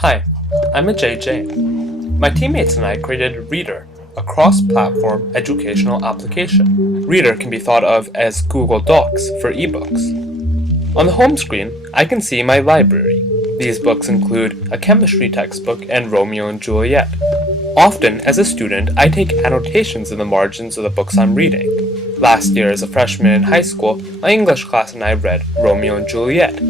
Hi, I'm a JJ. My teammates and I created Reader, a cross-platform educational application. Reader can be thought of as Google Docs for ebooks. On the home screen, I can see my library. These books include a chemistry textbook and Romeo and Juliet. Often, as a student, I take annotations in the margins of the books I'm reading. Last year, as a freshman in high school, my English class and I read Romeo and Juliet.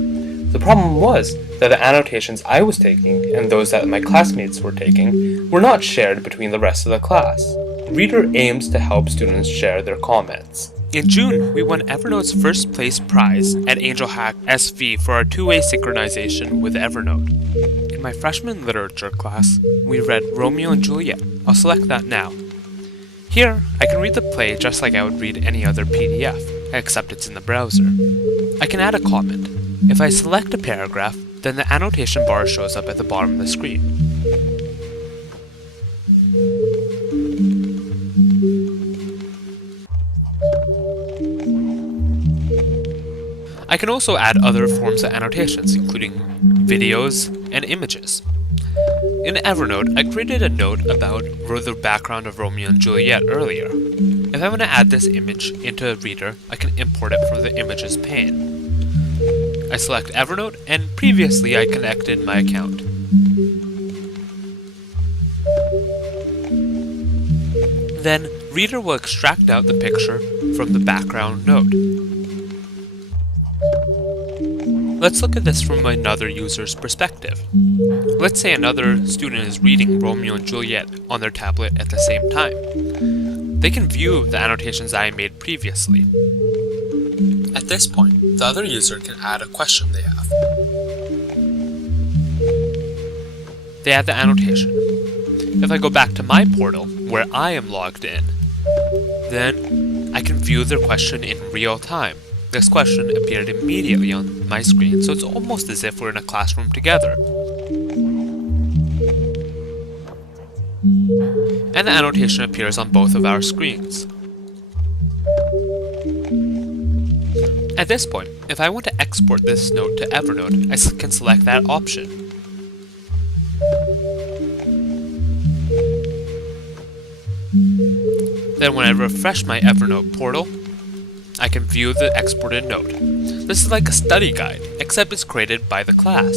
The problem was that the annotations I was taking and those that my classmates were taking were not shared between the rest of the class. Reader aims to help students share their comments. In June, we won Evernote's first place prize at Angel Hack SV for our two-way synchronization with Evernote. In my freshman literature class, we read Romeo and Juliet. I'll select that now. Here, I can read the play just like I would read any other PDF, except it's in the browser. I can add a comment. If I select a paragraph, then the annotation bar shows up at the bottom of the screen. I can also add other forms of annotations, including videos and images. In Evernote, I created a note about the background of Romeo and Juliet earlier. If I want to add this image into Reader, I can import it from the Images pane. I select Evernote, and previously I connected my account. Then, Reader will extract out the picture from the background note. Let's look at this from another user's perspective. Let's say another student is reading Romeo and Juliet on their tablet at the same time. They can view the annotations I made previously. At this point, the other user can add a question they have. They add the annotation. If I go back to my portal, where I am logged in, then I can view their question in real time. This question appeared immediately on my screen, so it's almost as if we're in a classroom together. And the annotation appears on both of our screens. At this point, if I want to export this note to Evernote, I can select that option. Then when I refresh my Evernote portal, I can view the exported note. This is like a study guide, except it's created by the class.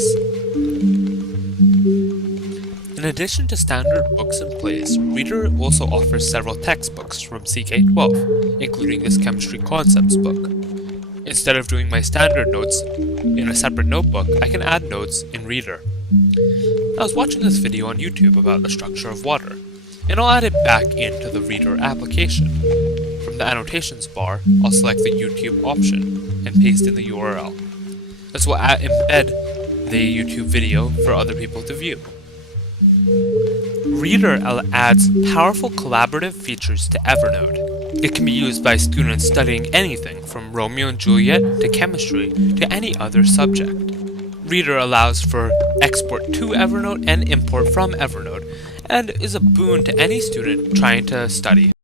In addition to standard books and plays, Reader also offers several textbooks from CK12, including this chemistry concepts book. Instead of doing my standard notes in a separate notebook, I can add notes in Reader. I was watching this video on YouTube about the structure of water, and I'll add it back into the Reader application. From the annotations bar, I'll select the YouTube option and paste in the URL. This will embed the YouTube video for other people to view. Reader adds powerful collaborative features to Evernote. It can be used by students studying anything from Romeo and Juliet to chemistry to any other subject. Reader allows for export to Evernote and import from Evernote, and is a boon to any student trying to study.